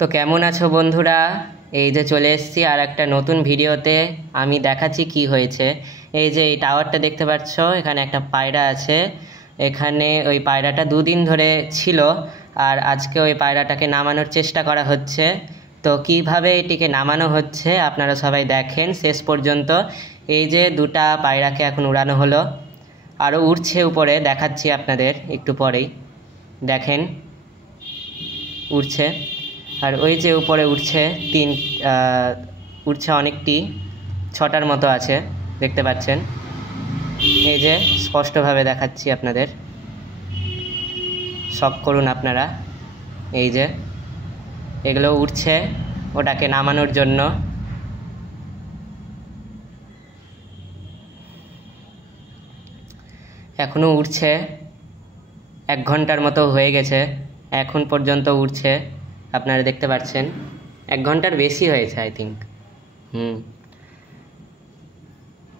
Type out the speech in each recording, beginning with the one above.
তো কেমন আছো বন্ধুরা? এই যে চলে এসেছি আর একটা নতুন ভিডিওতে। আমি দেখাচ্ছি কি হয়েছে। এই যে এই টাওয়ারটা দেখতে পাচ্ছ, এখানে একটা পায়রা আছে। এখানে ওই পায়রাটা দুদিন ধরে ছিল, আর আজকে ওই পায়রাটাকে নামানোর চেষ্টা করা হচ্ছে। তো কিভাবে এটিকে নামানো হচ্ছে আপনারা সবাই দেখেন শেষ পর্যন্ত। এই যে দুটা পায়রাকে এখন উড়ানো হলো, আরও উড়ছে উপরে, দেখাচ্ছি আপনাদের একটু পরেই। দেখেন উড়ছে, আর ওই যে উপরে উঠছে উঠছে অনেকটি, 6টার মতো আছে, দেখতে পাচ্ছেন। এই যে স্পষ্টভাবে দেখাচ্ছি আপনাদের, শখ করুন আপনারা। এই যে এগুলো উঠছে ওটাকে নামানোর জন্য। এখনও উঠছে, 1 ঘন্টার মতো হয়ে গেছে, এখন পর্যন্ত উঠছে, আপনারা দেখতে পাচ্ছেন। 1 ঘন্টার বেশি হয়েছে আই থিঙ্ক।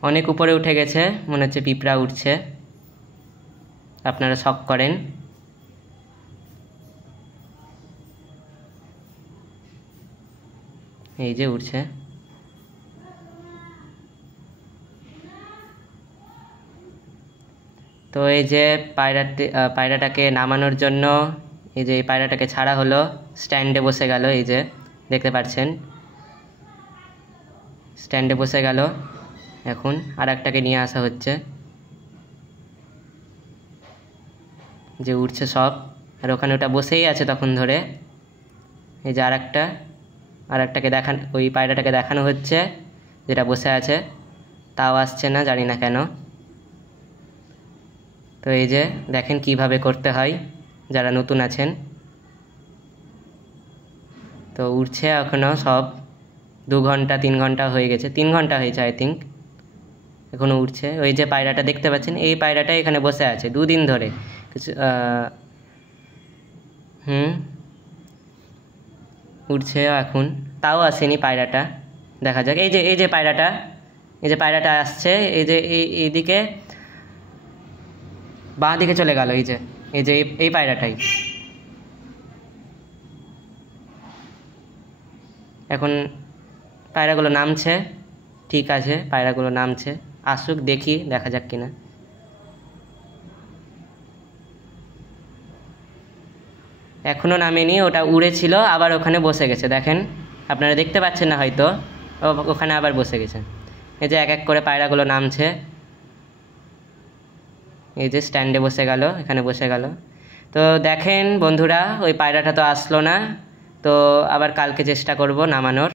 অনেক উপরে উঠে গেছে, মনে হচ্ছে পিঁপড়া উঠছে। আপনারা শখ করেন। এই যে উঠছে। তো এই যে পায়রাটাকে নামানোর জন্য এই যে এই পায়রাটাকে ছাড়া হলো, স্ট্যান্ডে বসে গেল। এই যে দেখতে পাচ্ছেন, স্ট্যান্ডে বসে গেল। এখন আর একটাকে নিয়ে আসা হচ্ছে, যে উঠছে সব, আর ওখানে ওটা বসেই আছে তখন ধরে। এই যে আর একটাকে ওই পায়রাটাকে দেখানো হচ্ছে যেটা বসে আছে, তাও আসছে না, জানি না কেন। তো এই যে দেখেন কিভাবে করতে হয় যারা নতুন আছেন। তো উঠছে এখনও সব, 2 ঘন্টা 3 ঘন্টা হয়ে গেছে, 3 ঘন্টা হয়েছে আই থিঙ্ক, এখনও উঠছে। ওই যে পায়রাটা দেখতে পাচ্ছেন, এই পায়রাটা এখানে বসে আছে 2 দিন ধরে। কিছু উঠছে এখন, তাও আসেনি পায়রাটা। দেখা যাক। এই যে পায়রাটা আসছে, এই যে এইদিকে বাঁ দিকে চলে গেল। এই যে এই পায়রাটাই এখন, পায়রাগুলো নামছে। ঠিক আছে, পায়রাগুলো নামছে, আসুক, দেখি দেখা যাক কিনা। এখনও নামেনি, ওটা উড়েছিল আবার ওখানে বসে গেছে। দেখেন, আপনারা দেখতে পাচ্ছেন না হয়তো, ওখানে আবার বসে গেছে। এই যে এক এক করে পায়রাগুলো নামছে। এই যে স্ট্যান্ডে বসে গেল, এখানে বসে গেল। তো দেখেন বন্ধুরা, ওই পায়রাটা তো আসলো না। তো আবার কালকে চেষ্টা করব নামানোর।